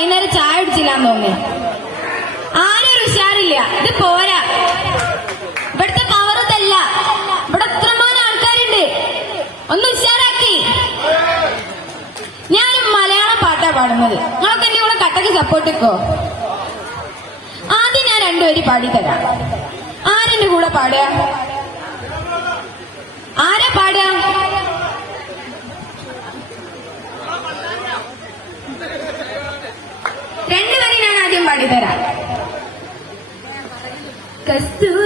വൈകുന്നേരം ചായ കുടിച്ചില്ലാന്ന് തോന്നി. ആരും ഒരു ഉഷാറില്ല. ഇത് പോരാ, ഇവിടുത്തെ പവർ ഇതല്ല. ഇവിടെ എത്രമാനം ആൾക്കാരുണ്ട്. ഒന്ന് ഉഷാറാക്കി. ഞാനും മലയാളം പാട്ടാ പാടുന്നത്. നിങ്ങളൊക്കെ എന്റെ കൂടെ കട്ടക്ക് സപ്പോർട്ട് വെക്കോ? ആദ്യം ഞാൻ രണ്ടുപേര് പാടിത്തരാം. ആരെന്റെ കൂടെ പാടുക? ആരാ പാടുക? രണ്ടുപേരും ഞാൻ ആദ്യം പാടിത്തരാം. കസ്തൂരി